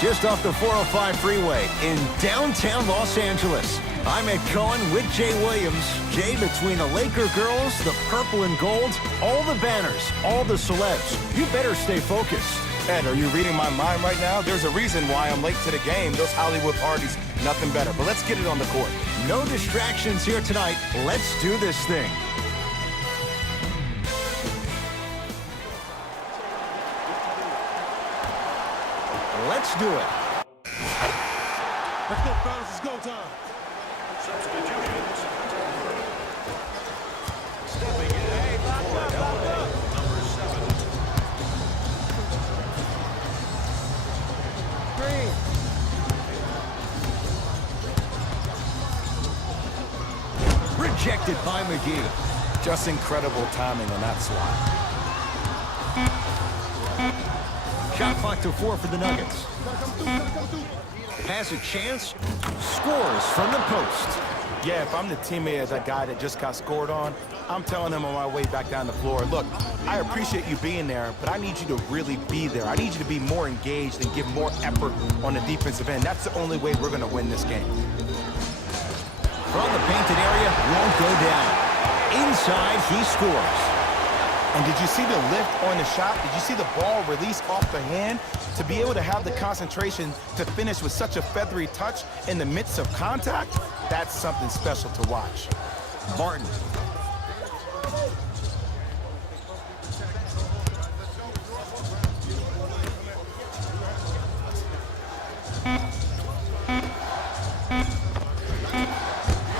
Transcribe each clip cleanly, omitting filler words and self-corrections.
Just off the 405 freeway in downtown Los Angeles. I'm Ed Cohen with Jay Williams. Jay, between the Laker girls, the purple and gold, all the banners, all the celebs, you better stay focused. Ed, are you reading my mind right now? There's a reason why I'm late to the game. Those Hollywood parties, nothing better. But let's get it on the court. No distractions here tonight. Let's do this thing. Let's do it. Let's go, fellas. It's go time. Substitutions. Stepping in for LA, number 7. Rejected by McGee. Just incredible timing on that swat. Shot clock to 4 for the Nuggets. Has a chance. Scores from the post. Yeah, if I'm the teammate of that guy that just got scored on, I'm telling him on my way back down the floor, look, I appreciate you being there, but I need you to really be there. I need you to be more engaged and give more effort on the defensive end. That's the only way we're going to win this game. From the painted area, won't go down. Inside, he scores. And did you see the lift on the shot? Did you see the ball release off the hand? To be able to have the concentration to finish with such a feathery touch in the midst of contact, that's something special to watch. Martin.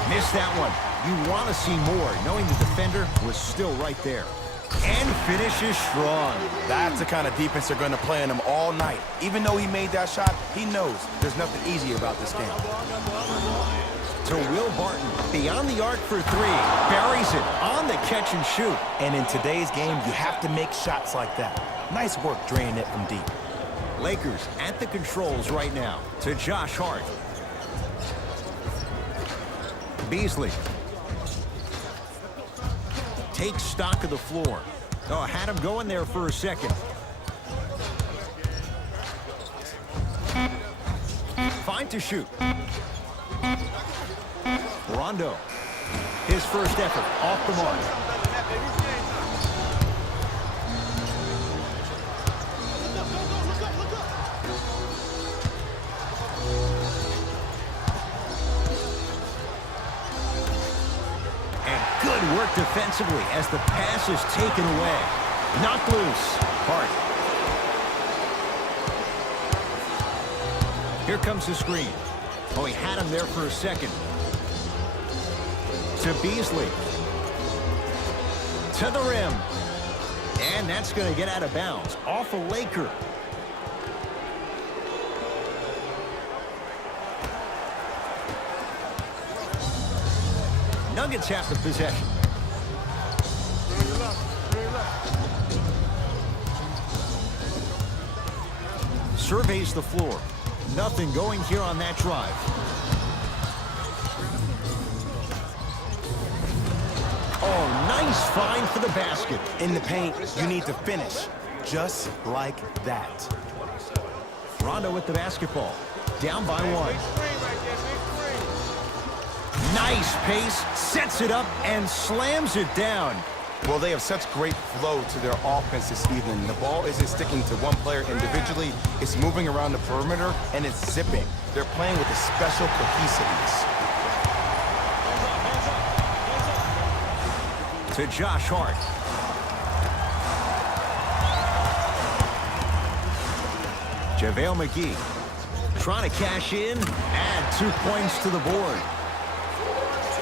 Missed that one. You want to see more, knowing the defender was still right there. And finishes strong. That's the kind of defense they're going to play on him all night. Even though he made that shot, he knows there's nothing easy about this game. To Will Barton, beyond the arc for 3. Buries it on the catch and shoot. And in today's game, you have to make shots like that. Nice work draining it from deep. Lakers at the controls right now to Josh Hart. Beasley. Takes stock of the floor. Oh, had him going there for a second. Fine to shoot. Rondo. His first effort off the mark. Good work defensively as the pass is taken away. Knocked loose. Hart. Here comes the screen. Oh, he had him there for a second. To Beasley. To the rim. And that's going to get out of bounds. Off a Laker. Nuggets have the possession. Surveys the floor. Nothing going here on that drive. Oh, nice find for the basket. In the paint, you need to finish just like that. Rondo with the basketball. Down by 1. Nice pace, sets it up, and slams it down. Well, they have such great flow to their offense this evening. The ball isn't sticking to one player individually. It's moving around the perimeter, and it's zipping. They're playing with a special cohesiveness. To Josh Hart. JaVale McGee trying to cash in, add 2 points to the board.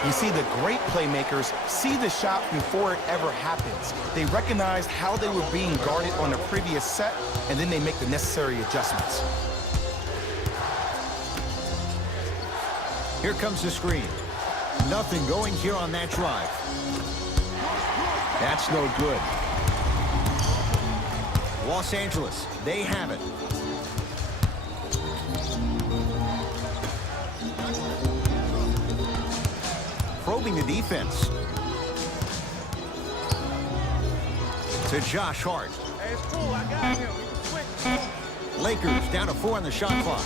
You see, the great playmakers see the shot before it ever happens. They recognize how they were being guarded on the previous set, and then they make the necessary adjustments. Here comes the screen. Nothing going here on that drive. That's no good. Los Angeles, they have it. Probing the defense. To Josh Hart. Hey, it's cool. I got him. Lakers down to 4 on the shot clock.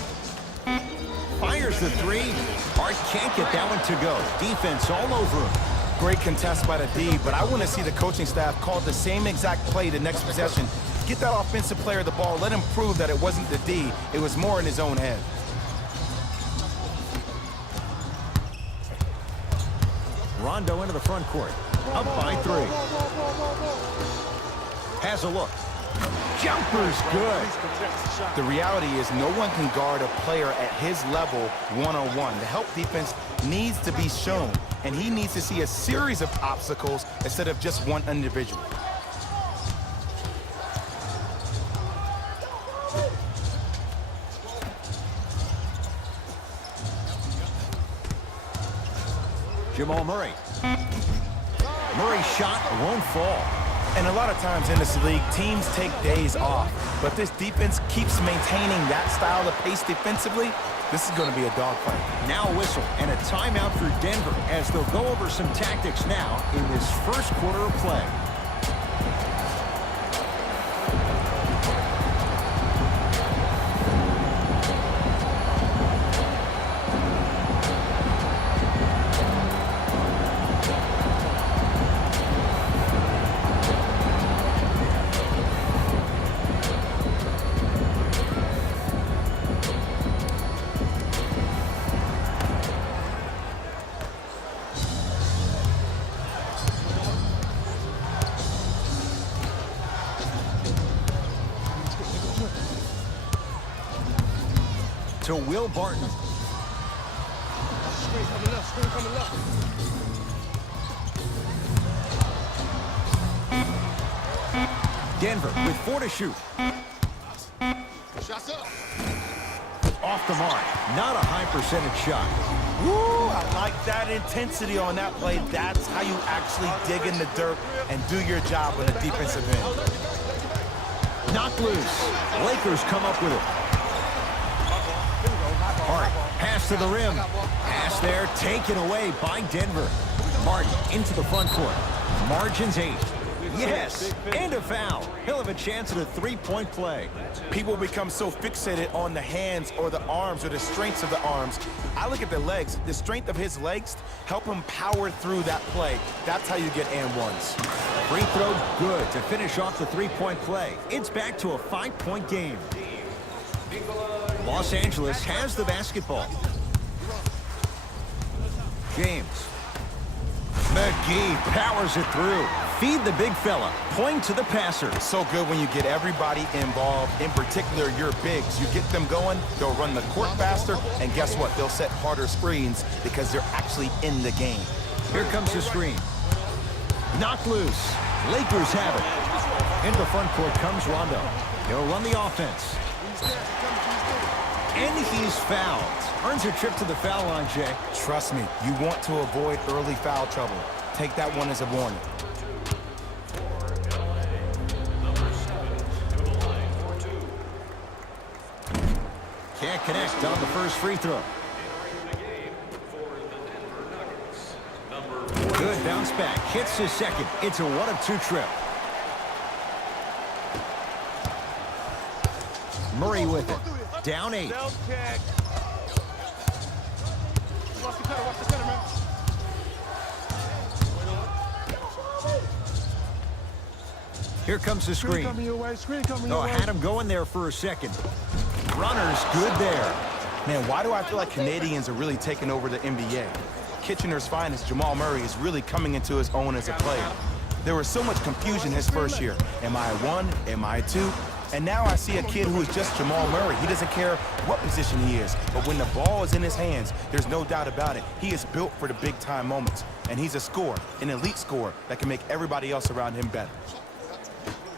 Fires the three. Hart can't get that one to go. Defense all over him. Great contest by the D, but I want to see the coaching staff call the same exact play the next possession. Get that offensive player the ball. Let him prove that it wasn't the D. It was more in his own head. Rondo into the front court. Up by 3. Has a look. Jumper's good. The reality is no one can guard a player at his level one-on-one. The help defense needs to be shown, and he needs to see a series of obstacles instead of just one individual. Jamal Murray. Murray's shot won't fall. And a lot of times in this league, teams take days off. But this defense keeps maintaining that style of pace defensively. This is going to be a dogfight. Now a whistle and a timeout for Denver as they'll go over some tactics now in this first quarter of play. To Will Barton. Screen coming left. Denver with 4 to shoot. Shots up. Off the mark. Not a high percentage shot. Woo! I like that intensity on that play. That's how you actually dig in the dirt and do your job on the defensive end. Knocked loose. Lakers come up with it. Hart, pass to the rim. Pass there, taken away by Denver. Martin into the front court. Margins 8. Yes, and a foul. He'll have a chance at a three-point play. People become so fixated on the hands or the arms or the strengths of the arms. I look at the legs. The strength of his legs help him power through that play. That's how you get and ones. Free throw good to finish off the three-point play. It's back to a 5-point game. Los Angeles has the basketball. James. McGee powers it through. Feed the big fella. Point to the passer. So good when you get everybody involved, in particular your bigs. You get them going, they'll run the court faster, and guess what? They'll set harder screens because they're actually in the game. Here comes the screen. Knocked loose. Lakers have it. Into the front court comes Rondo. He'll run the offense. And he's fouled. Earns a trip to the foul line, Jay. Trust me, you want to avoid early foul trouble. Take that one as a warning. Can't connect on the first free throw. Good bounce back. Hits his second. It's a 1-of-2 trip. Murray with it. Down 8. Watch the center, man. Here comes the screen. Oh, had him going there for a second. Runner's good there. Man, why do I feel like Canadians are really taking over the NBA? Kitchener's finest, Jamal Murray, is really coming into his own as a player. There was so much confusion his first year. Am I 1? Am I 2? And now I see a kid who is just Jamal Murray. He doesn't care what position he is. But when the ball is in his hands, there's no doubt about it. He is built for the big-time moments. And he's a scorer, an elite scorer that can make everybody else around him better.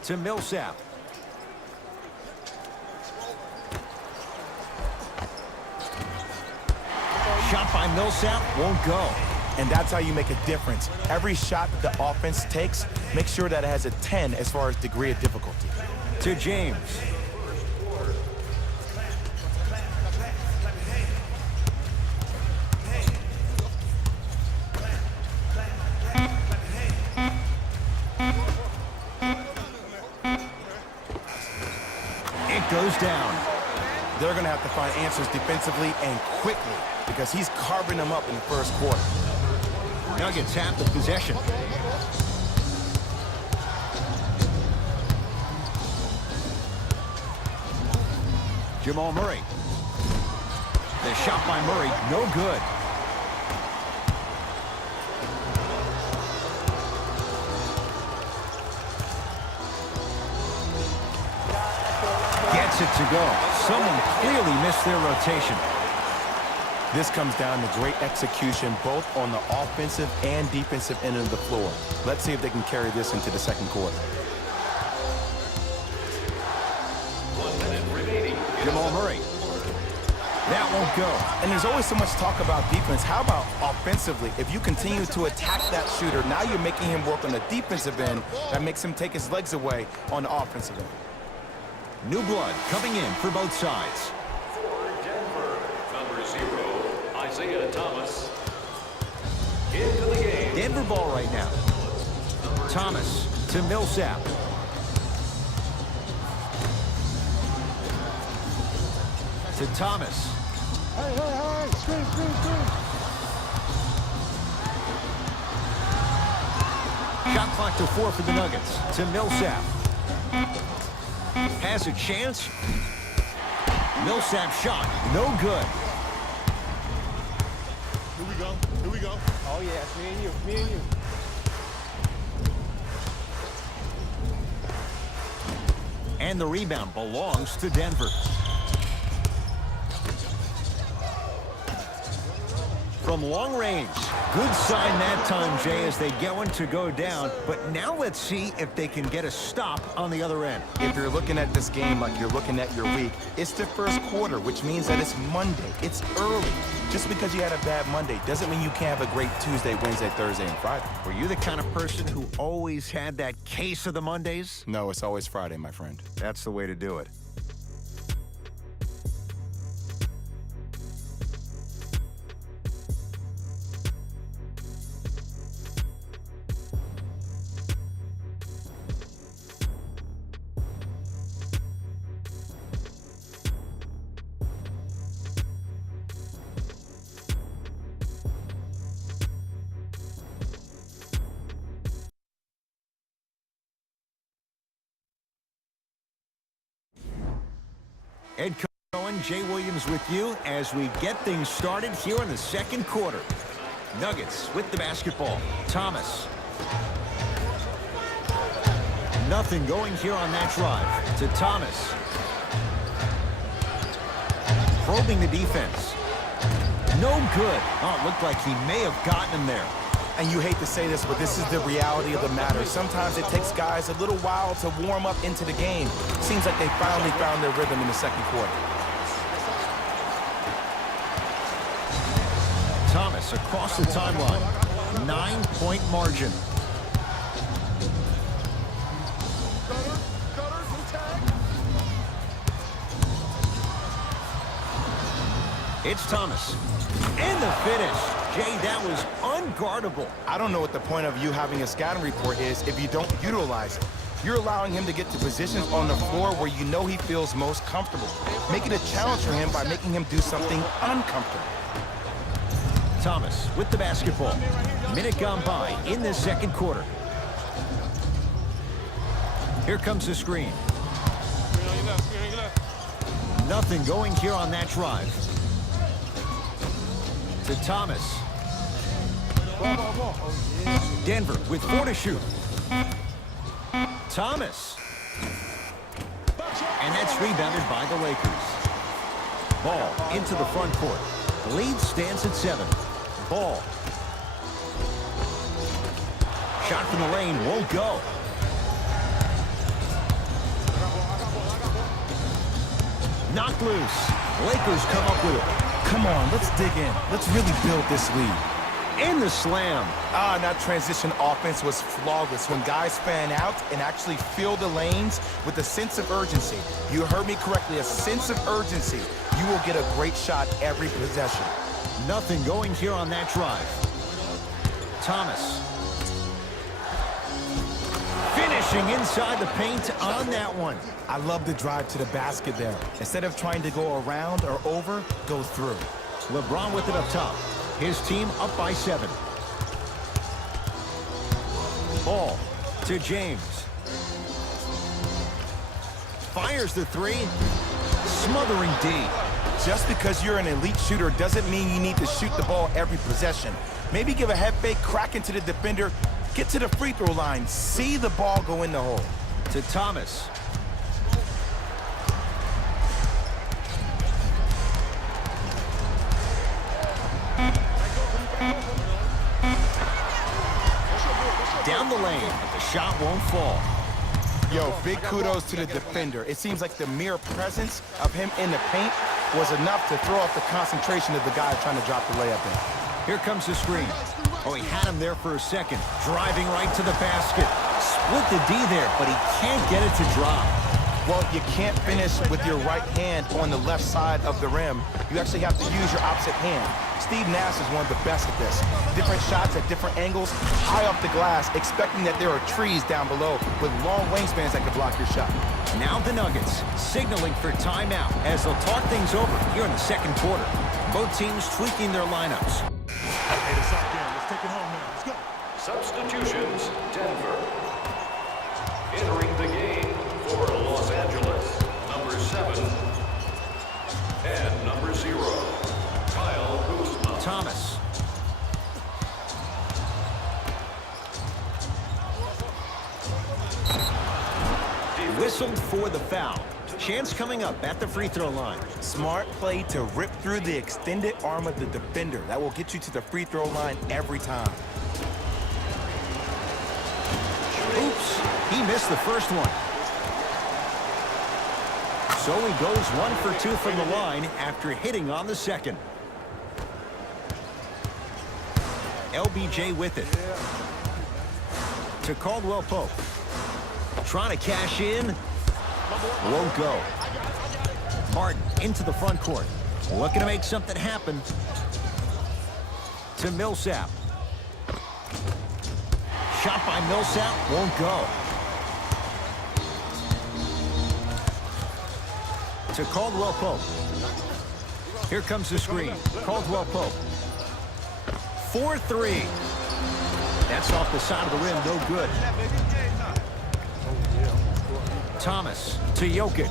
To Millsap. Shot by Millsap won't go. And that's how you make a difference. Every shot that the offense takes, make sure that it has a 10 as far as degree of difficulty. To James. It goes down. They're going to have to find answers defensively and quickly because he's carving them up in the first quarter. Nuggets have the possession. Jamal Murray. The shot by Murray, no good. Gets it to go. Someone clearly missed their rotation. This comes down to great execution both on the offensive and defensive end of the floor. Let's see if they can carry this into the second quarter. Jamal Murray. That won't go. And there's always so much talk about defense. How about offensively? If you continue to attack that shooter, now you're making him work on the defensive end. That makes him take his legs away on the offensive end. New blood coming in for both sides. For Denver, number 0, Isaiah Thomas. Into the game. Denver ball right now. Thomas to Millsap. To Thomas. Hey, screen. Shot clock to 4 for the Nuggets. To Millsap. Has a chance. Millsap shot, no good. Here we go. Oh, yeah, it's me and you. And the rebound belongs to Denver. From long range. Good sign that time, Jay, as they going to go down. But now let's see if they can get a stop on the other end. If you're looking at this game like you're looking at your week, it's the first quarter, which means that it's Monday. It's early. Just because you had a bad Monday doesn't mean you can't have a great Tuesday, Wednesday, Thursday, and Friday. Were you the kind of person who always had that case of the Mondays? No, it's always Friday, my friend. That's the way to do it. Ed Cohen, Jay Williams with you as we get things started here in the second quarter. Nuggets with the basketball. Thomas. Nothing going here on that drive. To Thomas. Probing the defense. No good. Oh, it looked like he may have gotten him there. And you hate to say this, but this is the reality of the matter. Sometimes it takes guys a little while to warm up into the game. Seems like they finally found their rhythm in the second quarter. Thomas across the timeline. 9-point margin. It's Thomas. And the finish. Jay, that was unguardable. I don't know what the point of you having a scouting report is if you don't utilize it. You're allowing him to get to positions on the floor where you know he feels most comfortable. Make it a challenge for him by making him do something uncomfortable. Thomas with the basketball. Minute gone by in this second quarter. Here comes the screen. Nothing going here on that drive. To Thomas. Denver with 4 to shoot. Thomas. And that's rebounded by the Lakers. Ball into the front court. The lead stands at 7. Ball. Shot from the lane won't go. Knocked loose. Lakers come up with it. Come on, let's dig in. Let's really build this lead. In the slam. That transition offense was flawless when guys fan out and actually fill the lanes with a sense of urgency. You heard me correctly, a sense of urgency. You will get a great shot every possession. Nothing going here on that drive. Thomas. Finish Finishing inside the paint on that one. I love the drive to the basket there. Instead of trying to go around or over, go through. LeBron with it up top. His team up by 7. Ball to James. Fires the 3. Smothering D. Just because you're an elite shooter doesn't mean you need to shoot the ball every possession. Maybe give a head fake, crack into the defender, get to the free throw line, see the ball go in the hole. To Thomas. Down the lane, but the shot won't fall. Yo, big kudos to the defender. It seems like the mere presence of him in the paint was enough to throw off the concentration of the guy trying to drop the layup in. Here comes the screen. Oh, he had him there for a second. Driving right to the basket. Split the D there, but he can't get it to drop. Well, you can't finish with your right hand on the left side of the rim. You actually have to use your opposite hand. Steve Nash is one of the best at this. Different shots at different angles, high off the glass, expecting that there are trees down below with long wingspans that could block your shot. Now the Nuggets signaling for timeout as they'll talk things over here in the second quarter. Both teams tweaking their lineups. Hey, it's out there. Let's take it home now. Let's go. Substitutions, Denver. Entering the game for Los Angeles, number 7 and number 0, Kyle Kuzma. Thomas. Whistled for the foul. Chance coming up at the free throw line. Smart play to rip through the extended arm of the defender. That will get you to the free throw line every time. Oops, he missed the first one. So he goes 1 for 2 from the line after hitting on the second. LBJ with it. To Caldwell Pope. Trying to cash in. Won't go. Martin into the front court. Looking to make something happen. To Millsap. Shot by Millsap. Won't go. To Caldwell Pope. Here comes the screen. Caldwell Pope. 4-3. That's off the side of the rim. No good. Thomas to Jokic.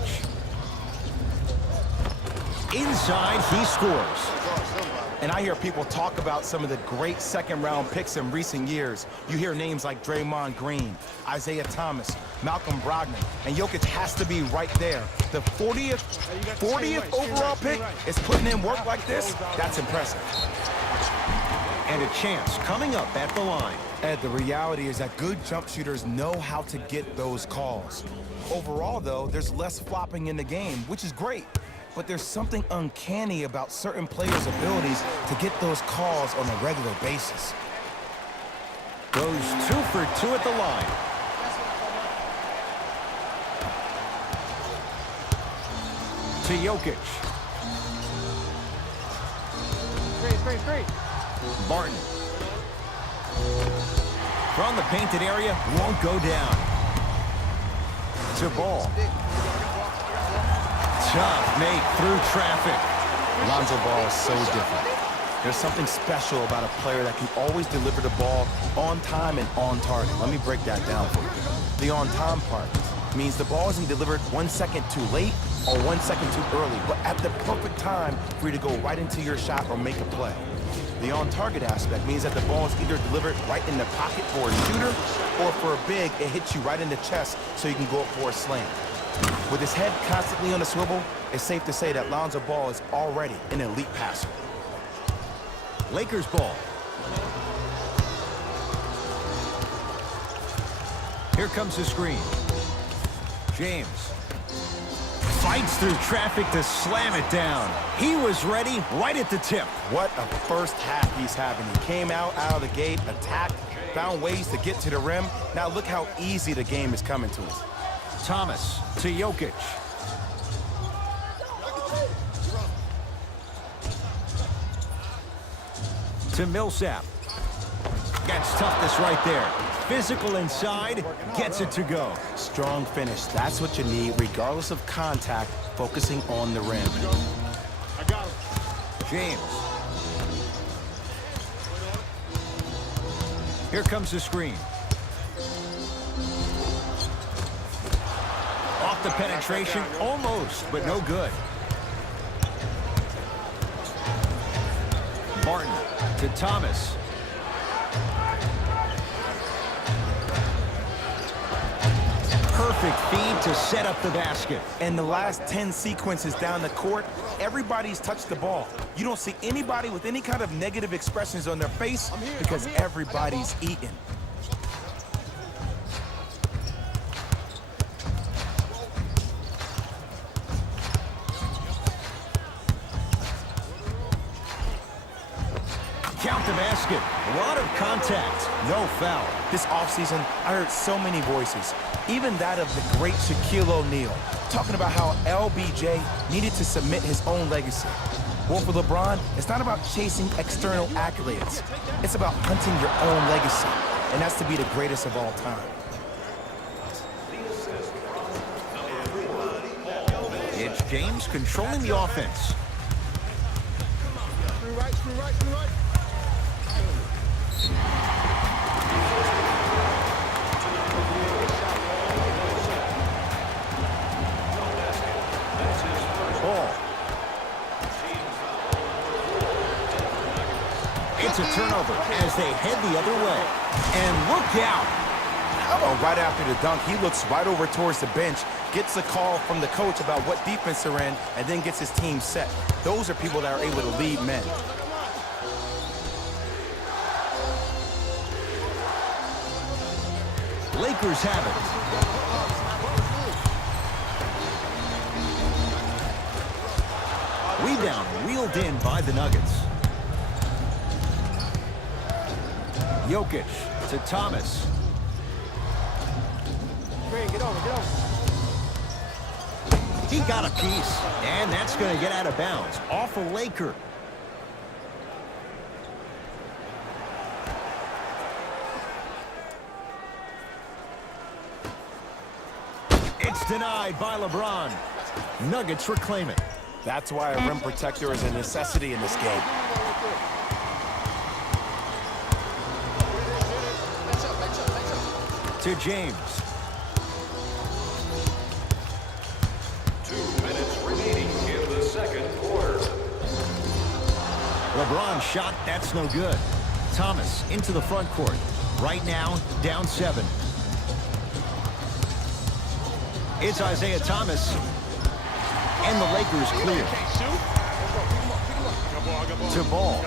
Inside, he scores. And I hear people talk about some of the great second-round picks in recent years. You hear names like Draymond Green, Isaiah Thomas, Malcolm Brogdon, and Jokic has to be right there. The 40th overall pick is putting in work like this. That's impressive. And a chance coming up at the line. Ed, the reality is that good jump shooters know how to get those calls. Overall, though, there's less flopping in the game, which is great. But there's something uncanny about certain players' abilities to get those calls on a regular basis. Goes 2 for 2 at the line. To Jokic. Three. Barton. From the painted area, won't go down. To Ball. Tough make through traffic. Lonzo Ball is so different. There's something special about a player that can always deliver the ball on time and on target. Let me break that down for you. The on-time part means the ball isn't delivered 1 second too late or 1 second too early, but at the perfect time for you to go right into your shot or make a play. The on-target aspect means that the ball is either delivered right in the pocket for a shooter, or for a big, it hits you right in the chest so you can go up for a slam. With his head constantly on a swivel, it's safe to say that Lonzo Ball is already an elite passer. Lakers ball. Here comes the screen. James. Fights through traffic to slam it down. He was ready right at the tip. What a first half he's having. He came out of the gate, attacked, found ways to get to the rim. Now look how easy the game is coming to us. Thomas to Jokic. To Millsap. Got toughness right there. physical inside, gets it to go. Strong finish. That's what you need, regardless of contact, focusing on the rim. I got him. James. Here comes the screen. Off the penetration, almost, but no good. Martin to Thomas. Perfect feed to set up the basket. In the last 10 sequences down the court, everybody's touched the ball. You don't see anybody with any kind of negative expressions on their face because everybody's eating. Count the basket. A lot of contact. No foul. This offseason, I heard so many voices, even that of the great Shaquille O'Neal, talking about how LBJ needed to submit his own legacy. Well, for LeBron, it's not about chasing external accolades. It's about hunting your own legacy, and that's to be the greatest of all time. It's James controlling the offense. Screen right, screen right, screen right. Ball. It's a turnover as they head the other way. And look out. Oh, right after the dunk, he looks right over towards the bench, gets a call from the coach about what defense they're in, and then gets his team set. Those are people that are able to lead men. Lakers have it. Rebound reeled in by the Nuggets. Jokic to Thomas. Screen, get over, get over. He got a piece, and that's going to get out of bounds. Off a Laker. It's denied by LeBron. Nuggets reclaim it. That's why a rim protector is a necessity in this game. To James. 2 minutes remaining in the second quarter. LeBron shot, that's no good. Thomas into the front court. Right now, down 7. It's Isaiah Thomas. And the Lakers clear. To Ball.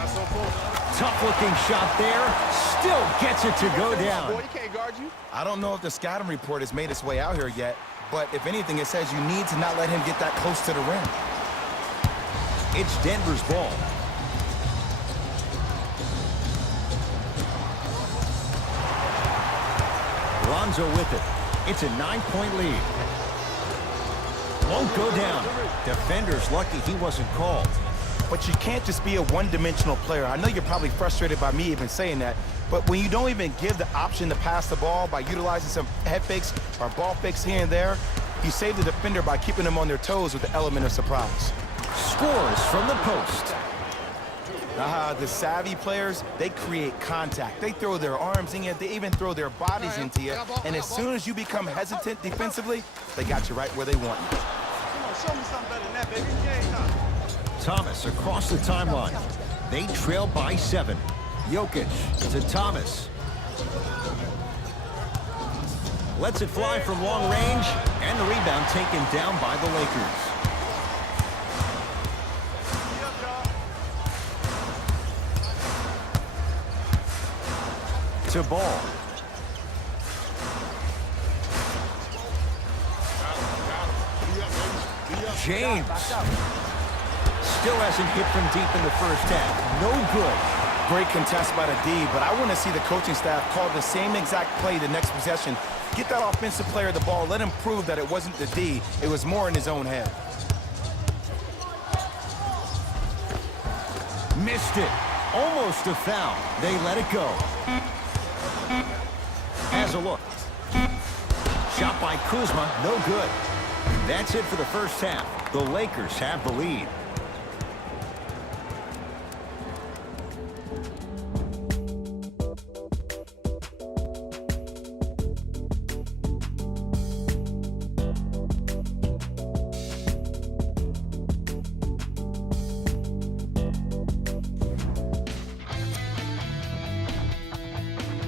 Tough-looking shot there. Still gets it to go down. Boy, he can't guard you. I don't know if the scouting report has made its way out here yet, but if anything, it says you need to not let him get that close to the rim. It's Denver's ball. Lonzo with it. It's a 9-point lead. Won't go down. Defender's lucky he wasn't called. But you can't just be a one-dimensional player. I know you're probably frustrated by me even saying that, but when you don't even give the option to pass the ball by utilizing some head fakes or ball fakes here and there, you save the defender by keeping them on their toes with the element of surprise. Scores from the post. The savvy players, they create contact. They throw their arms in you. They even throw their bodies into you. And as soon as you become hesitant defensively, they got you right where they want you. Come on, show me something better than that, baby. Game time. Thomas across the timeline. They trail by 7. Jokic to Thomas. Lets it fly from long range, and the rebound taken down by the Lakers. To Ball. James. Still hasn't hit from deep in the first half. No good. Great contest by the D, but I want to see the coaching staff call the same exact play the next possession. Get that offensive player the ball. Let him prove that it wasn't the D. It was more in his own head. Missed it. Almost a foul. They let it go. Has a look. Shot by Kuzma, no good. That's it for the first half. The Lakers have the lead.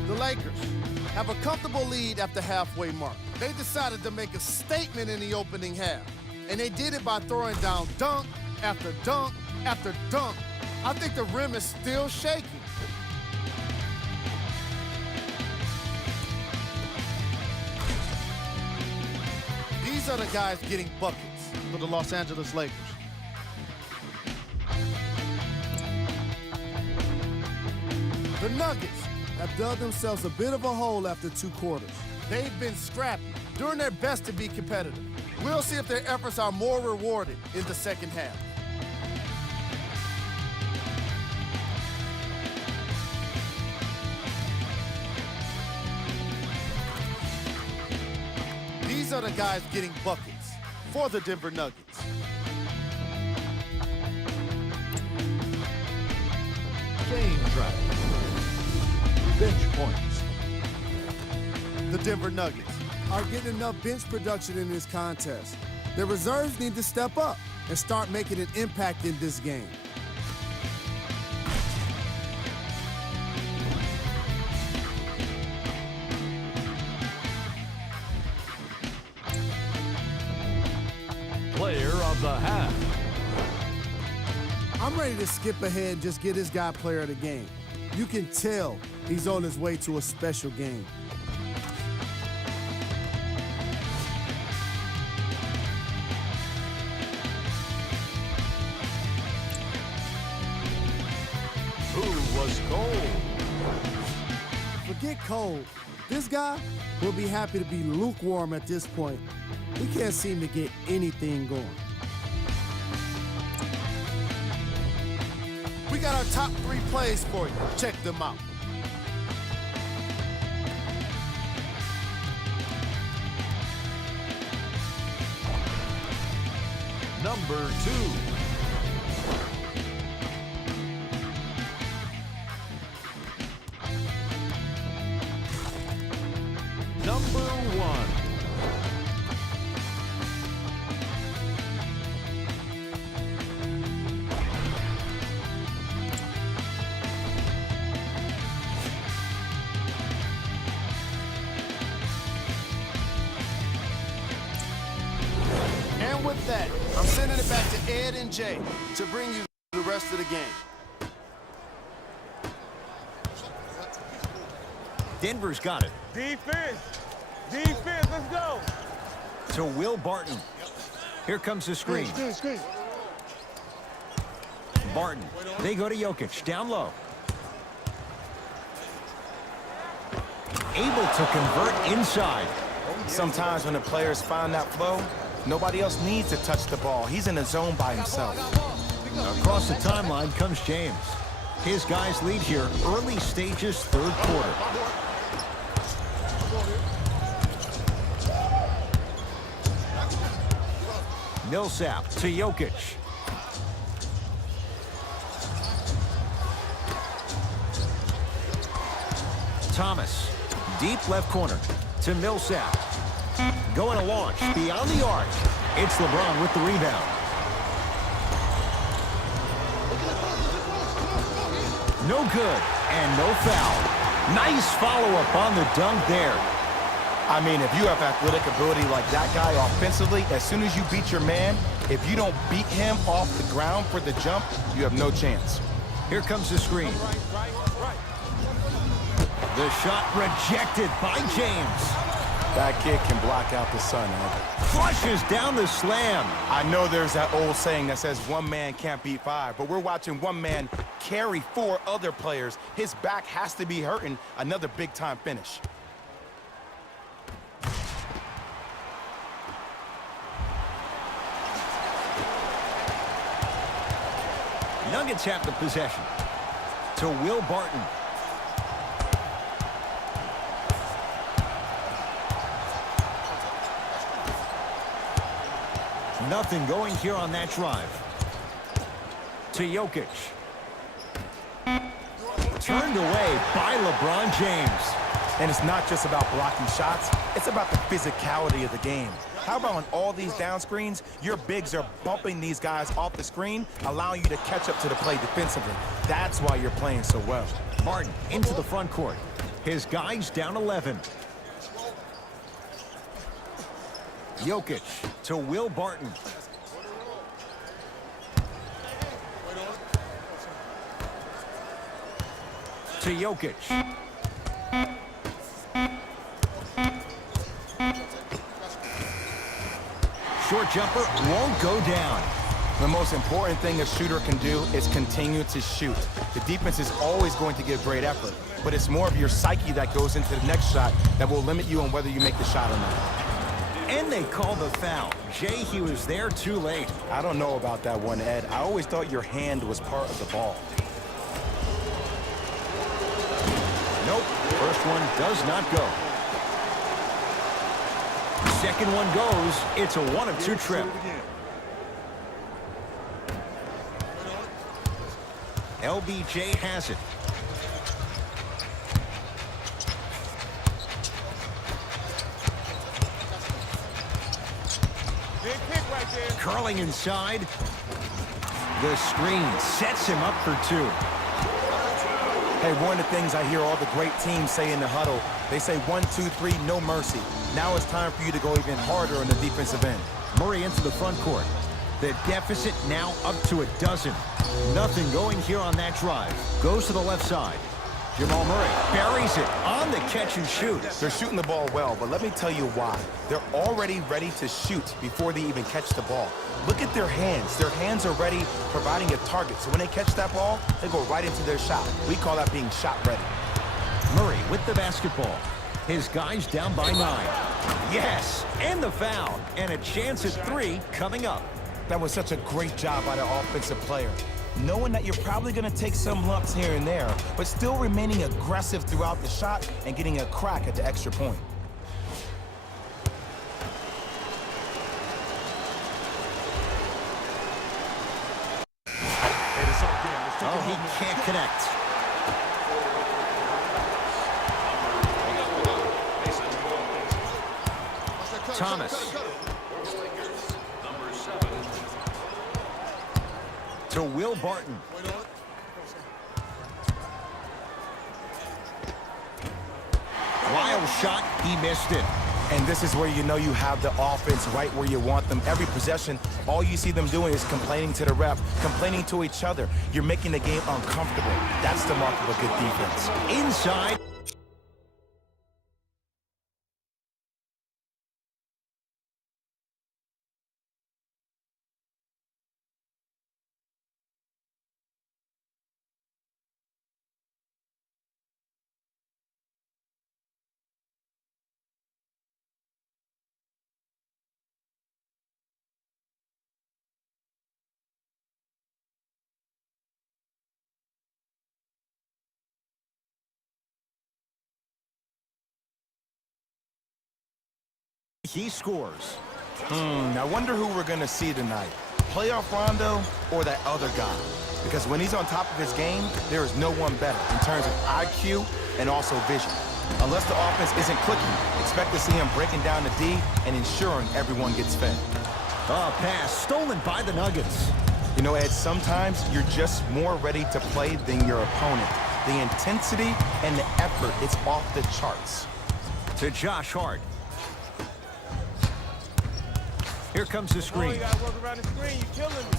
The Lakers have a comfortable lead at the halfway mark. They decided to make a statement in the opening half, and they did it by throwing down dunk after dunk after dunk. I think the rim is still shaking. These are the guys getting buckets for the Los Angeles Lakers. The Nuggets have dug themselves a bit of a hole after 2 quarters. They've been scrappy, doing their best to be competitive. We'll see if their efforts are more rewarded in the second half. These are the guys getting buckets for the Denver Nuggets. James Bradley. Bench points. The Denver Nuggets are getting enough bench production in this contest. Their reserves need to step up and start making an impact in this game. Player of the half. I'm ready to skip ahead and just get this guy player of the game. You can tell he's on his way to a special game. Who was cold? Forget cold. This guy will be happy to be lukewarm at this point. He can't seem to get anything going. We got our top 3 plays for you. Check them out. Number 2. Number 1. And with that, I'm sending it back to Ed and Jay to bring you the rest of the game. Denver's got it. Defense. Defense, let's go. To Will Barton. Here comes the screen. Screen. Barton. They go to Jokic. Down low. Able to convert inside. Sometimes when the players find that flow, nobody else needs to touch the ball. He's in the zone by himself. Across the timeline comes James. His guys lead here early stages, 3rd quarter. Millsap to Jokic. Thomas, deep left corner to Millsap. Going to launch beyond the arc. It's LeBron with the rebound. No good and no foul. Nice follow-up on the dunk there. I mean, if you have athletic ability like that guy offensively, as soon as you beat your man, if you don't beat him off the ground for the jump, you have no chance. Here comes the screen. The shot rejected by James. That kid can block out the sun, Ed. Flushes down the slam. I know there's that old saying that says one man can't beat 5, but we're watching one man carry 4 other players. His back has to be hurting. Another big-time finish. Nuggets have the possession. To Will Barton. Nothing going here on that drive. To Jokic. Turned away by LeBron James. And it's not just about blocking shots, it's about the physicality of the game. How about on all these down screens, your bigs are bumping these guys off the screen, allowing you to catch up to the play defensively. That's why you're playing so well. Martin into the front court. His guys down 11. Jokic to Will Barton. To Jokic. Short jumper won't go down. The most important thing a shooter can do is continue to shoot. The defense is always going to give great effort, but it's more of your psyche that goes into the next shot that will limit you on whether you make the shot or not. And they call the foul. Jay, he was there too late. I don't know about that one, Ed. I always thought your hand was part of the ball. Nope, first one does not go. Second one goes. It's a 1 of 2 trip. LBJ has it. Big pick right there. Curling inside. The screen sets him up for 2. Hey, one of the things I hear all the great teams say in the huddle, they say 1, 2, 3, no mercy. Now it's time for you to go even harder on the defensive end. Murray into the front court. The deficit now up to 12. Nothing going here on that drive. Goes to the left side. Jamal Murray buries it on the catch and shoot. They're shooting the ball well, but let me tell you why. They're already ready to shoot before they even catch the ball. Look at their hands. Their hands are ready, providing a target. So when they catch that ball, they go right into their shot. We call that being shot ready. Murray with the basketball. His guys down by 9. Yes, and the foul. And a chance at 3 coming up. That was such a great job by the offensive player. Knowing that you're probably going to take some lumps here and there, but still remaining aggressive throughout the shot and getting a crack at the extra point. Oh, he can't connect. Thomas. To Will Barton. Wild shot, he missed it. And this is where you know you have the offense right where you want them. Every possession, all you see them doing is complaining to the ref, complaining to each other. You're making the game uncomfortable. That's the mark of a good defense. Inside. He scores. I wonder who we're going to see tonight. Playoff Rondo or that other guy? Because when he's on top of his game, there is no one better in terms of IQ and also vision. Unless the offense isn't clicking, expect to see him breaking down the D and ensuring everyone gets fed. Pass stolen by the Nuggets. You know, Ed, sometimes you're just more ready to play than your opponent. The intensity and the effort, it's off the charts. To Josh Hart. Here comes the screen. You gotta work around the screen. You're killing me.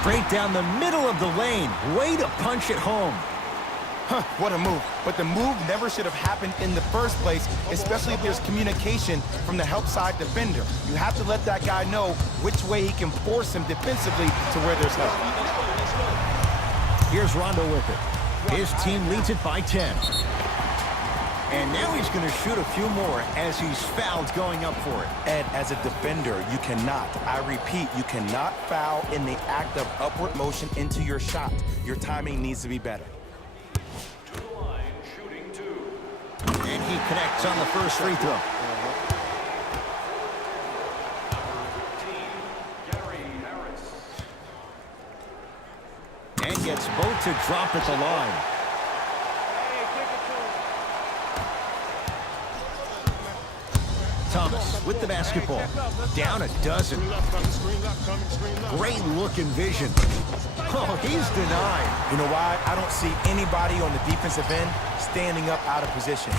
Straight down the middle of the lane. Way to punch it home. What a move. But the move never should have happened in the first place, especially if there's communication from the help side defender. You have to let that guy know which way he can force him defensively to where there's help. Here's Rondo with it. His team leads it by 10. And now he's going to shoot a few more as he's fouled going up for it. Ed, as a defender, you cannot, I repeat, you cannot foul in the act of upward motion into your shot. Your timing needs to be better. To the line, shooting 2. And he connects on the first free throw. gets both to drop at the line. Thomas with the basketball. Down a dozen. Great looking vision. Oh, he's denied. You know why? I don't see anybody on the defensive end standing up out of position.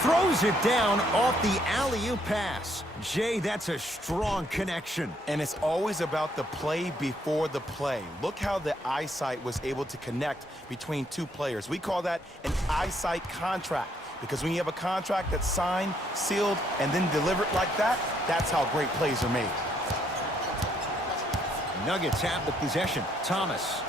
Throws it down off the alley-oop pass. Jay, that's a strong connection. And it's always about the play before the play. Look how the eyesight was able to connect between two players. We call that an eyesight contract. Because when you have a contract that's signed, sealed, and then delivered like that, that's how great plays are made. Nuggets have the possession. Thomas.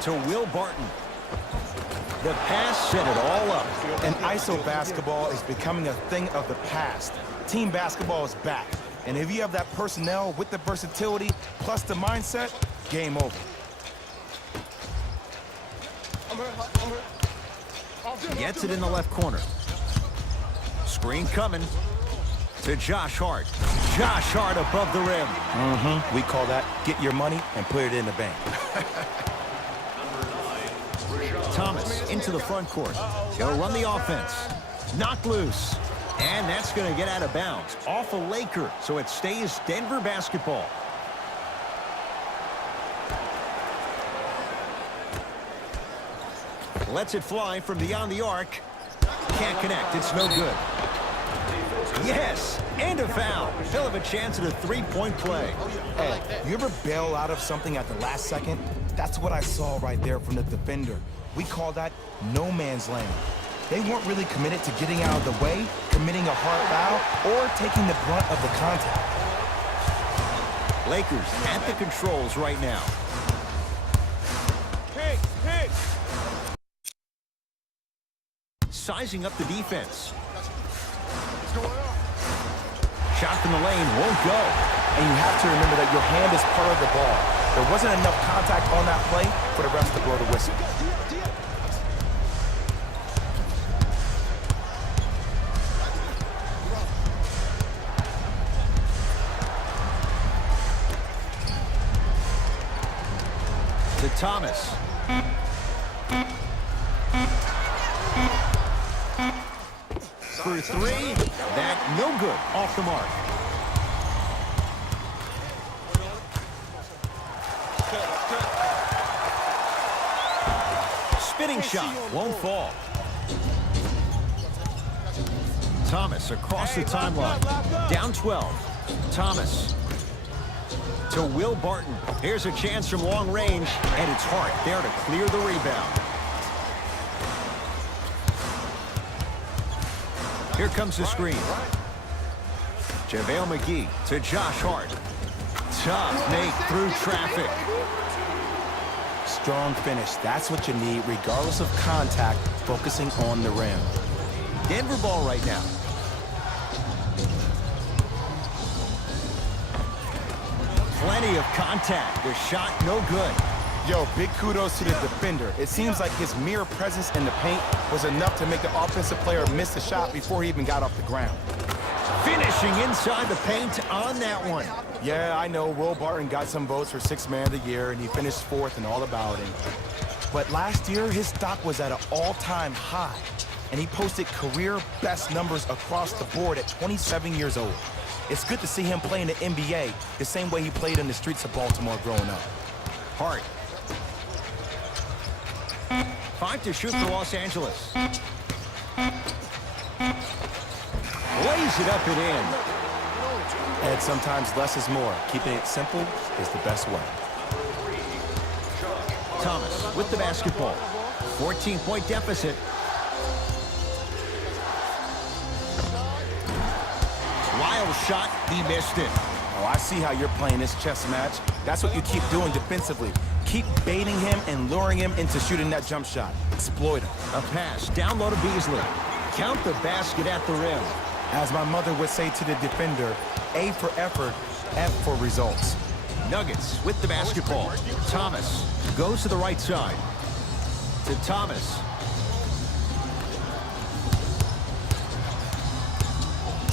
To Will Barton. The pass set it all up. And ISO basketball is becoming a thing of the past. Team basketball is back. And if you have that personnel with the versatility plus the mindset, game over. Gets it in the left corner. Screen coming to Josh Hart. Josh Hart above the rim. We call that get your money and put it in the bank. Thomas into the front court. He'll run the offense. Knocked loose. And that's going to get out of bounds. Off a Laker, so it stays Denver basketball. Lets it fly from beyond the arc. Can't connect. It's no good. Yes, and a foul. He'll have a chance at a three-point play. Hey, you ever bail out of something at the last second? That's what I saw right there from the defender. We call that no man's land. They weren't really committed to getting out of the way, committing a hard foul, or taking the brunt of the contact. Lakers at the controls right now. Sizing up the defense. Shot from the lane won't go. And you have to remember that your hand is part of the ball. There wasn't enough contact on that play for the refs to blow the whistle. To Thomas. For three, that no good, off the mark. Spinning shot, won't fall. Thomas across the timeline, down 12. Thomas to Will Barton. Here's a chance from long range, and it's Hart there to clear the rebound. Here comes the screen. JaVale McGee to Josh Hart. Tough make through traffic. Strong finish. That's what you need, regardless of contact, focusing on the rim. Denver ball right now. Plenty of contact. The shot no good. Yo, big kudos to the defender. It seems like his mere presence in the paint was enough to make the offensive player miss the shot before he even got off the ground. Finishing inside the paint on that one. Yeah, I know Will Barton got some votes for Sixth Man of the Year, and he finished fourth and all about him. But last year, his stock was at an all-time high, and he posted career-best numbers across the board at 27 years old. It's good to see him play in the NBA the same way he played in the streets of Baltimore growing up. Hart. 5 to shoot for Los Angeles. Lays it up and in. And sometimes less is more. Keeping it simple is the best way. Thomas with the basketball. 14-point deficit. Wild shot, he missed it. Oh, I see how you're playing this chess match. That's what you keep doing defensively. Keep baiting him and luring him into shooting that jump shot. Exploit him. A pass, down low to Beasley. Count the basket at the rim. As my mother would say to the defender, A for effort, F for results. Nuggets with the basketball. Thomas goes to the right side. To Thomas.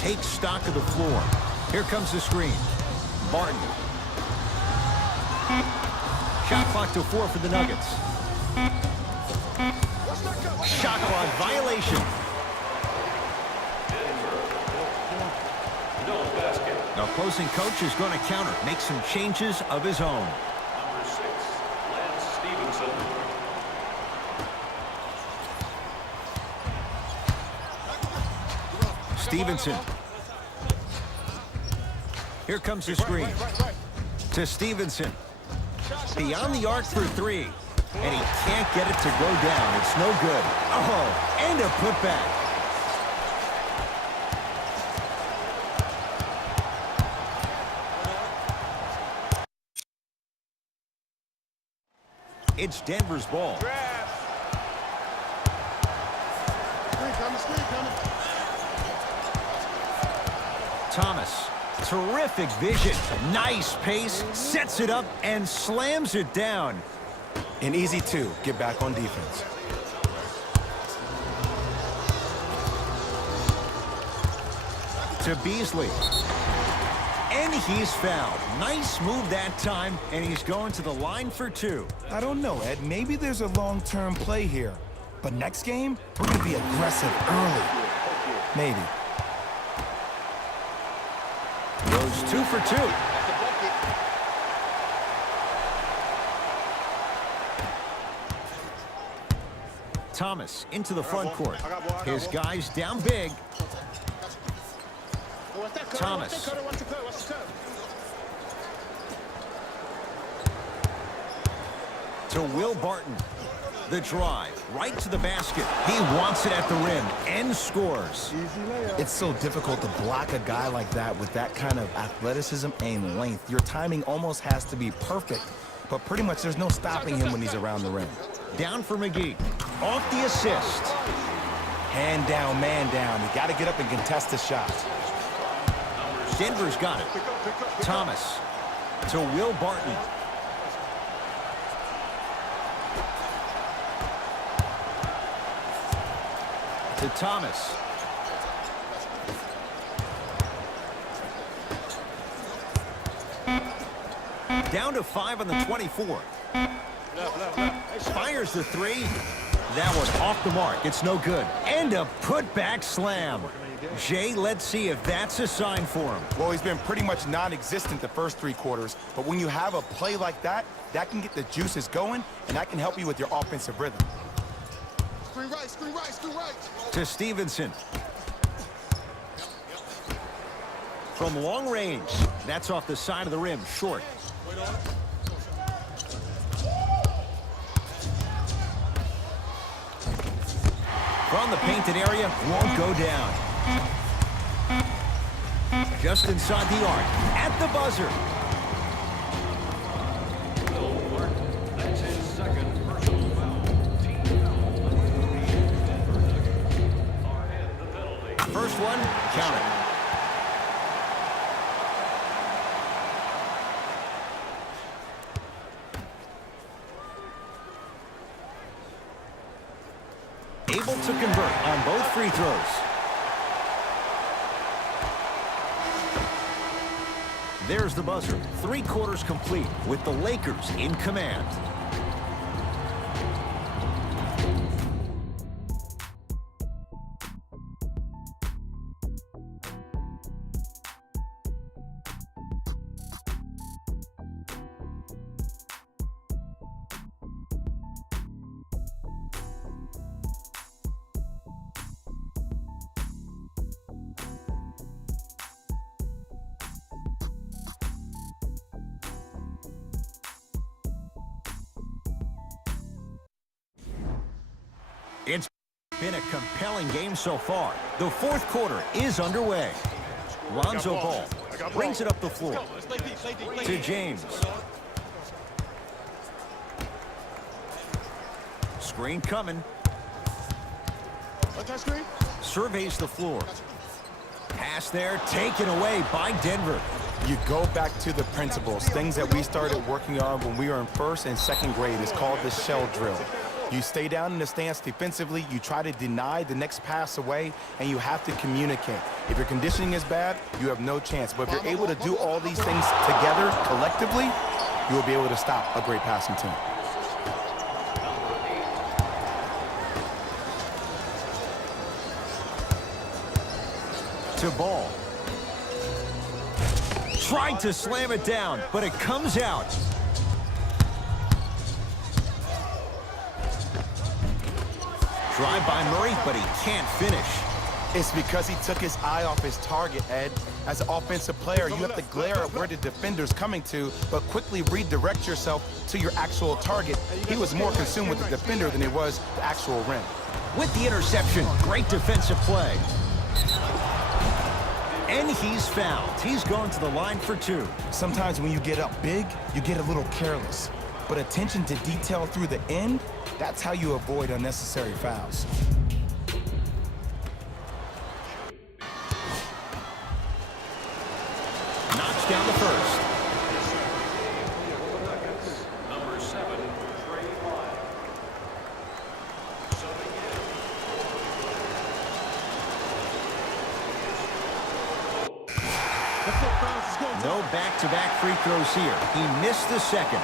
take stock of the floor. Here comes the screen. Barton. Shot clock to 4 for the Nuggets. Shot clock violation. No basket. The opposing coach is going to counter, make some changes of his own. Number 6, Lance Stevenson. Stevenson. Here comes the screen. To Stevenson. Beyond the arc for 3. And he can't get it to go down. It's no good. Oh, and a putback. It's Denver's ball. Thomas. Terrific vision. Nice pace. Sets it up and slams it down. An easy 2. Get back on defense. To Beasley. And he's fouled. Nice move that time, and he's going to the line for 2. I don't know, Ed. Maybe there's a long-term play here. But next game, we're going to be aggressive early. Maybe. Goes 2 for 2. Thomas into the front court. His guys down big. Thomas. To Will Barton. The drive, right to the basket. He wants it at the rim and scores. It's so difficult to block a guy like that with that kind of athleticism and length. Your timing almost has to be perfect, but pretty much there's no stopping him when he's around the rim. Down for McGee. Off the assist. Hand down, man down. You got to get up and contest the shot. Denver's got it. Thomas to Will Barton. To Thomas. Down to 5 on the 24. Fires the 3. That was off the mark. It's no good. And a putback slam. Jay, let's see if that's a sign for him. Well, he's been pretty much non-existent the first 3 quarters, but when you have a play like that, that can get the juices going, and that can help you with your offensive rhythm. Screen right, screen right, screen right. To Stevenson. From long range. That's off the side of the rim. Short. From the painted area. Won't go down. Just inside the arc. At the buzzer. Will Barton. That's his second personal foul. Team foul. Denver Nuggets are in the penalty. First one, count it. Able to convert on both free throws. There's the buzzer. 3 quarters complete with the Lakers in command. It's been a compelling game so far. The fourth quarter is underway. Lonzo Ball brings it up the floor to James. Screen coming. Surveys the floor. Pass there, taken away by Denver. You go back to the principles, things that we started working on when we were in first and second grade. It's called the shell drill. You stay down in the stance defensively, you try to deny the next pass away, and you have to communicate. If your conditioning is bad, you have no chance. But if you're able to do all these things together, collectively, you will be able to stop a great passing team. To Ball. Tried to slam it down, but it comes out. Drive by Murray, but he can't finish. It's because he took his eye off his target, Ed. As an offensive player, you have to glare at where the defender's coming to, but quickly redirect yourself to your actual target. He was more consumed with the defender than he was the actual rim. With the interception, great defensive play. And he's fouled. He's going to the line for 2. Sometimes when you get up big, you get a little careless. But attention to detail through the end, that's how you avoid unnecessary fouls. Knocks down the first. Number 7, Trey Lyles. Subbing No back-to-back free throws here. He missed the second.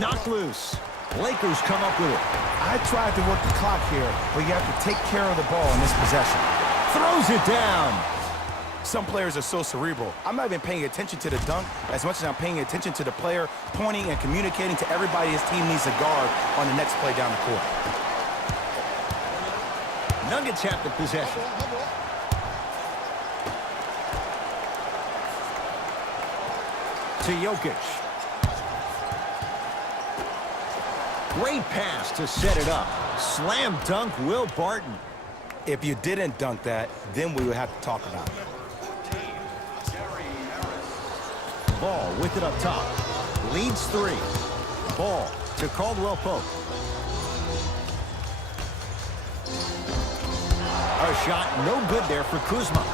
Knocked loose. Lakers come up with it. I tried to work the clock here, but you have to take care of the ball in this possession. Throws it down. Some players are so cerebral. I'm not even paying attention to the dunk as much as I'm paying attention to the player pointing and communicating to everybody his team needs to guard on the next play down the court. Nuggets have the possession. To Jokic. Great pass to set it up. Slam dunk Will Barton. If you didn't dunk that, then we would have to talk about it. Ball with it up top. Leads 3. Ball to Caldwell Pope. A shot no good there for Kuzma.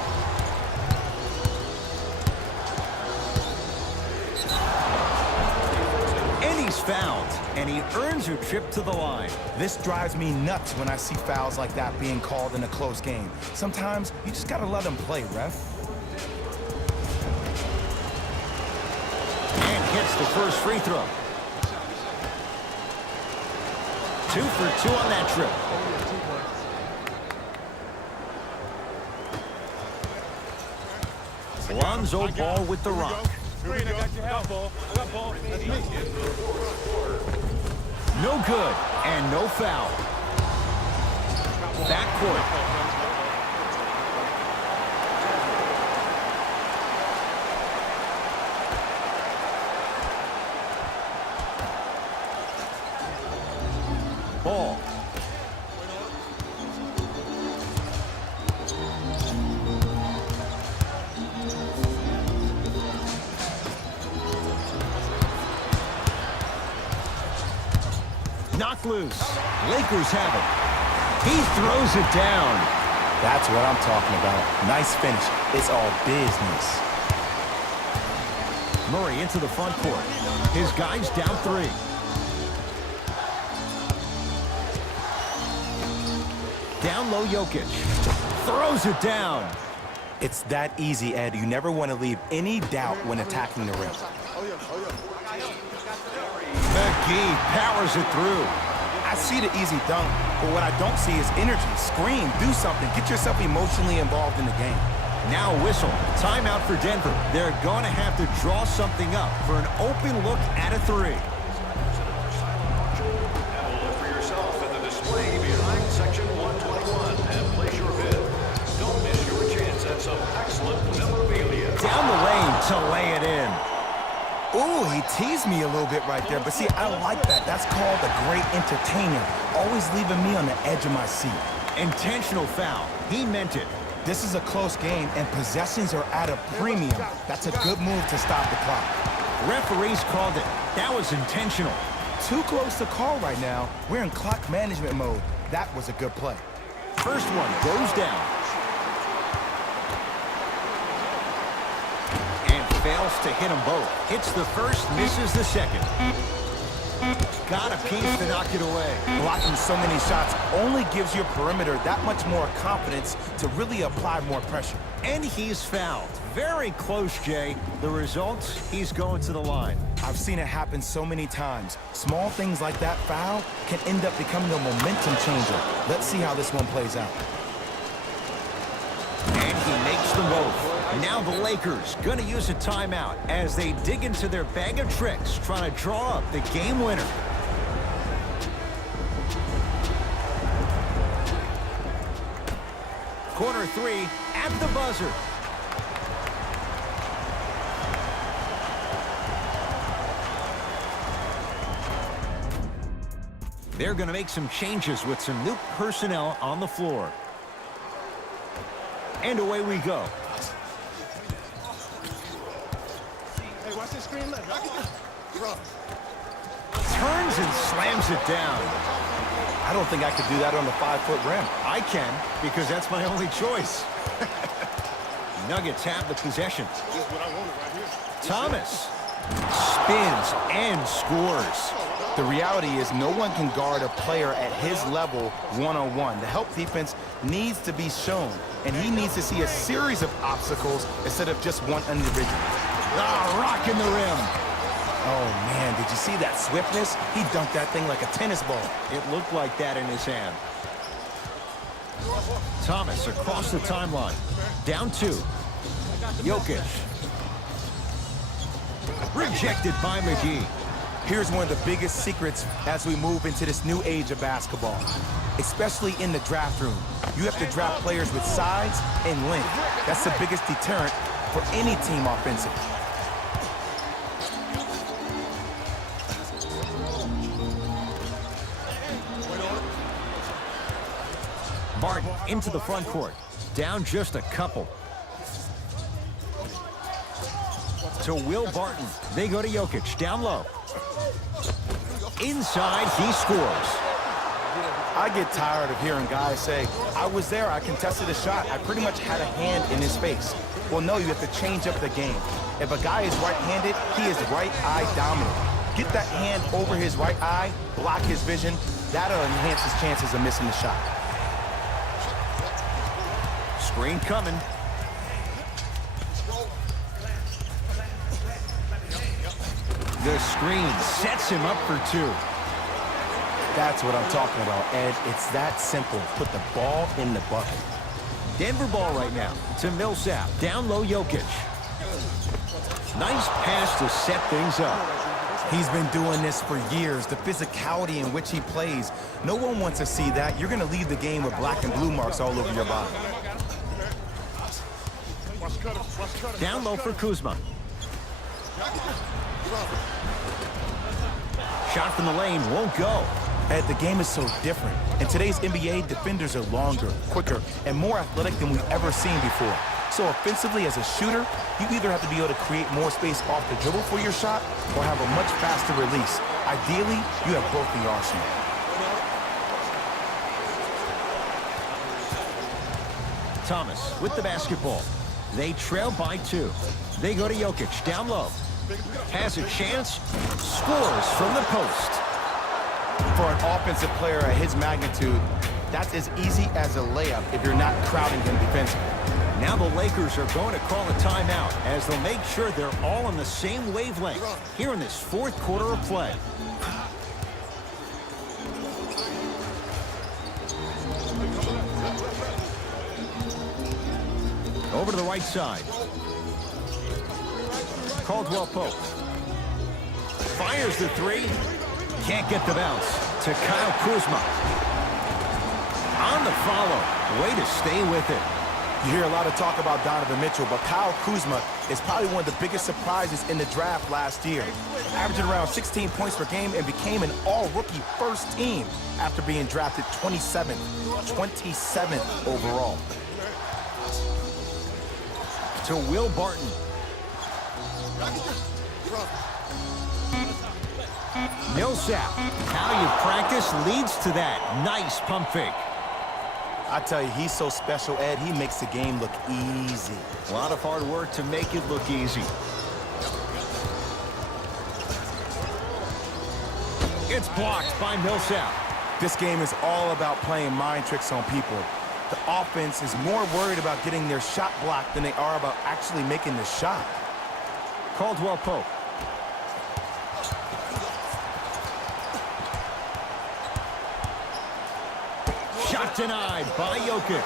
And he's fouled. And he earns a trip to the line. This drives me nuts when I see fouls like that being called in a close game. Sometimes you just gotta let them play, ref. And hits the first free throw. 2 for 2 on that trip. Lonzo Ball with the rock. I got your help, Ball. I got Ball. That's me. No good, and no foul. Backcourt. Ball. Knocked loose. Lakers have it. He throws it down. That's what I'm talking about. Nice finish. It's all business. Murray into the front court. His guys down 3. Down low Jokic. Throws it down. It's that easy, Ed. You never want to leave any doubt when attacking the rim. McGee powers it through. I see the easy dunk, but what I don't see is energy. Scream, do something. Get yourself emotionally involved in the game. Now whistle. Timeout for Denver. They're going to have to draw something up for an open look at a 3. Look for yourself in the display behind section 121 and place your bid. Don't miss your chance at some excellent memorabilia. Down the lane to lay it in. Ooh, he teased me a little bit right there, but see, I like that. That's called a great entertainer. Always leaving me on the edge of my seat. Intentional foul. He meant it. This is a close game, and possessions are at a premium. That's a good move to stop the clock. Referees called it. That was intentional. Too close to call right now. We're in clock management mode. That was a good play. First one goes down. else to hit them both. Hits the first, misses the second. Got a piece to knock it away. Blocking so many shots only gives your perimeter that much more confidence to really apply more pressure. And he's fouled. Very close, Jay. The result, he's going to the line. I've seen it happen so many times. Small things like that foul can end up becoming a momentum changer. Let's see how this one plays out. And he makes them both. Now the Lakers going to use a timeout as they dig into their bag of tricks, trying to draw up the game winner. Corner three at the buzzer. They're going to make some changes with some new personnel on the floor. And away we go. Hey, watch this screen left. Turns and slams it down. I don't think I could do that on the 5-foot rim. I can, because that's my only choice. Nuggets have the possession. Thomas spins and scores. The reality is no one can guard a player at his level one-on-one. The help defense needs to be shown, and he needs to see a series of obstacles instead of just one individual. Rocking the rim. Oh, man, did you see that swiftness? He dunked that thing like a tennis ball. It looked like that in his hand. Thomas across the timeline. Down 2. Jokic. Rejected by McGee. Here's one of the biggest secrets as we move into this new age of basketball, especially in the draft room. You have to draft players with size and length. That's the biggest deterrent for any team offensively. Barton into the front court. Down just a couple. To Will Barton. They go to Jokic. Down low. Inside, he scores. I get tired of hearing guys say, I was there, I contested a shot, I pretty much had a hand in his face. Well, no, you have to change up the game. If a guy is right-handed, he is right-eye dominant. Get that hand over his right eye, block his vision. That'll enhance his chances of missing the shot. Screen coming. The screen sets him up for 2. That's what I'm talking about, Ed. It's that simple. Put the ball in the bucket. Denver ball right now to Millsap. Down low, Jokic. Nice pass to set things up. He's been doing this for years. The physicality in which he plays. No one wants to see that. You're going to leave the game with black and blue marks all over your body. Down low for Kuzma. Shot from the lane won't go. Ed, the game is so different. In today's NBA, defenders are longer, quicker, and more athletic than we've ever seen before. So offensively, as a shooter, you either have to be able to create more space off the dribble for your shot or have a much faster release. Ideally, you have both in your arsenal. Thomas with the basketball. They trail by 2. They go to Jokic. Down low. Has a chance. Scores from the post. For an offensive player at his magnitude, that's as easy as a layup if you're not crowding him defensively. Now the Lakers are going to call a timeout as they'll make sure they're all on the same wavelength here in this 4th quarter of play. Over to the right side. Caldwell Pope. Fires the 3. Can't get the bounce to Kyle Kuzma. On the follow. Way to stay with it. You hear a lot of talk about Donovan Mitchell, but Kyle Kuzma is probably one of the biggest surprises in the draft last year. Averaging around 16 points per game and became an all-rookie first team after being drafted 27th overall. To Will Barton. Millsap. How you practice leads to that. Nice pump fake. I tell you, he's so special, Ed. He makes the game look easy. A lot of hard work to make it look easy. It's blocked by Millsap. This game is all about playing mind tricks on people. The offense is more worried about getting their shot blocked than they are about actually making the shot. Caldwell Pope. Shot denied by Jokic.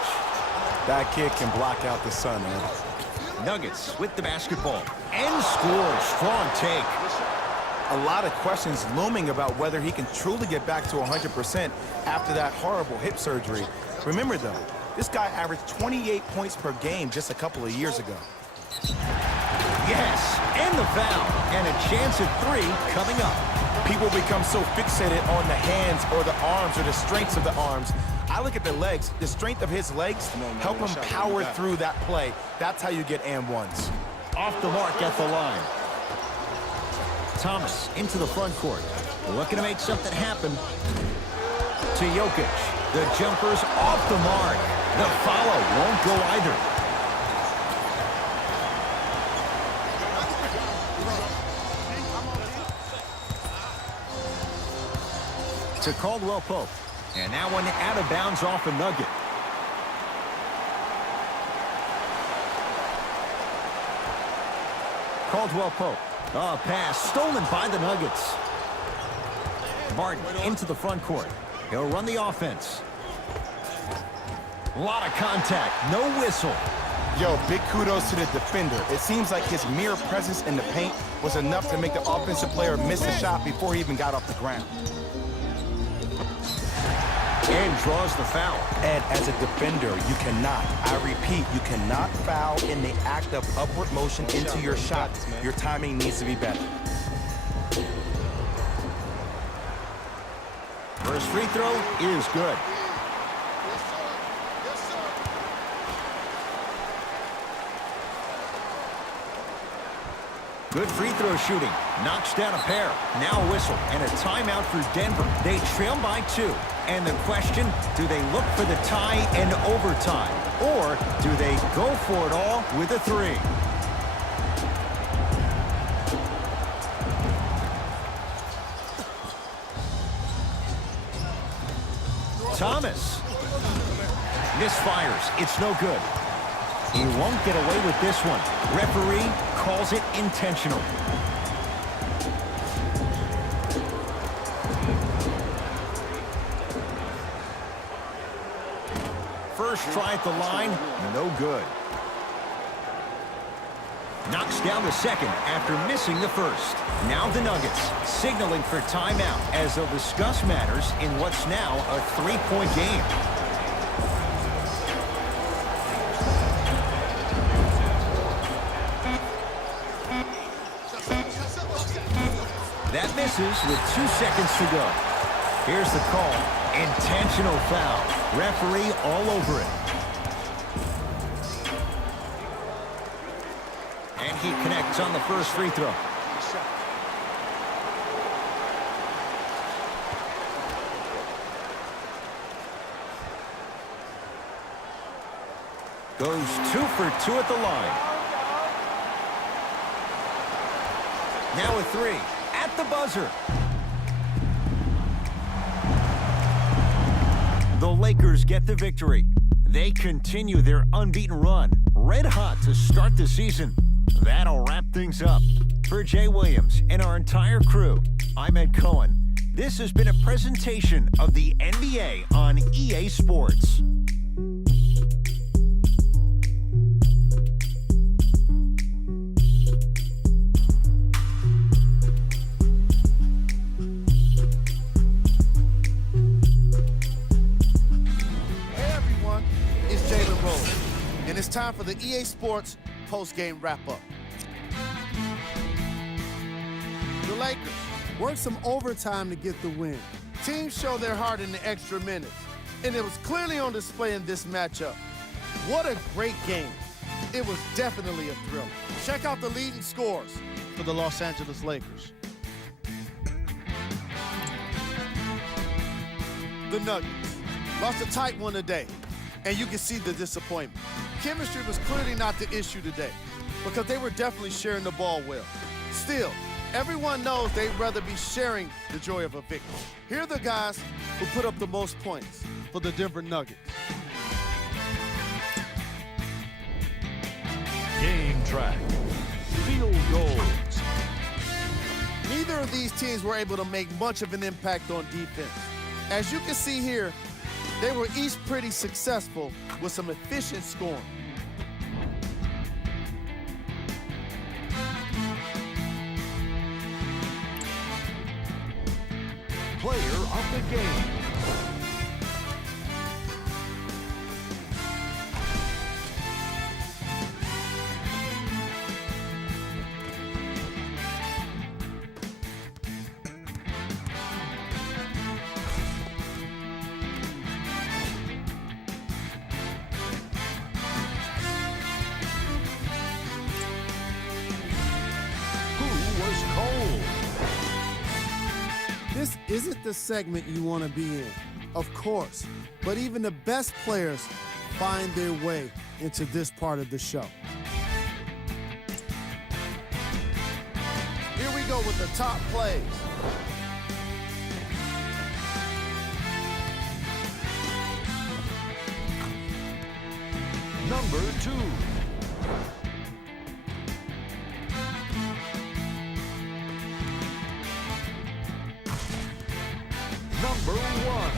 That kid can block out the sun, man. Nuggets with the basketball. And scores. Strong take. A lot of questions looming about whether he can truly get back to 100% after that horrible hip surgery. Remember, though, this guy averaged 28 points per game just a couple of years ago. Yes, and the foul. And a chance at 3 coming up. People become so fixated on the hands or the arms or the strengths of the arms. I look at the legs. The strength of his legs help him power through that play. That's how you get and ones. Off the mark at the line. Thomas into the front court. Looking to make something happen. To Jokic. The jumper's off the mark. The follow won't go either. To Caldwell Pope. And that one out of bounds off a Nugget. Caldwell Pope. A pass stolen by the Nuggets. Martin into the front court. He'll run the offense. A lot of contact. No whistle. Yo, big kudos to the defender. It seems like his mere presence in the paint was enough to make the offensive player miss the shot before he even got off the ground. And draws the foul. Ed, as a defender, you cannot, I repeat, you cannot foul in the act of upward motion into your shot. Your timing needs to be better. First free throw is good. Good free throw shooting. Knocks down a pair. Now a whistle and a timeout for Denver. They trail by 2. And the question, do they look for the tie and overtime? Or do they go for it all with a 3? Thomas. Misfires. It's no good. He won't get away with this one. Referee calls it intentional. First try at the line, no good. Knocks down the second after missing the first. Now the Nuggets signaling for timeout as they'll discuss matters in what's now a 3-point game. That misses with 2 seconds to go. Here's the call. Intentional foul. Referee all over it. And he connects on the first free throw. Goes 2 for 2 at the line. Now a 3 at the buzzer. The Lakers get the victory. They continue their unbeaten run, red hot to start the season. That'll wrap things up. For Jay Williams and our entire crew, I'm Ed Cohen. This has been a presentation of the NBA on EA Sports. It's time for the EA Sports post-game wrap-up. The Lakers worked some overtime to get the win. Teams showed their heart in the extra minutes, and it was clearly on display in this matchup. What a great game. It was definitely a thrill. Check out the leading scores for the Los Angeles Lakers. The Nuggets lost a tight one today, and you can see the disappointment. Chemistry was clearly not the issue today because they were definitely sharing the ball well. Still, Everyone knows they'd rather be sharing the joy of a victory. Here are the guys who put up the most points for the Denver Nuggets. Game track. Field goals. Neither of these teams were able to make much of an impact on defense. As you can see here, they were each pretty successful with some efficient scoring. Player of the game. Who was cold? This isn't the segment you want to be in, of course, but even the best players find their way into this part of the show. Here we go with the top plays. Number 2. Number 1.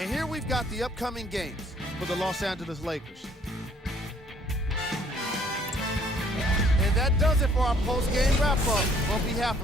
And here we've got the upcoming games for the Los Angeles Lakers. And that does it for our post-game wrap-up on behalf of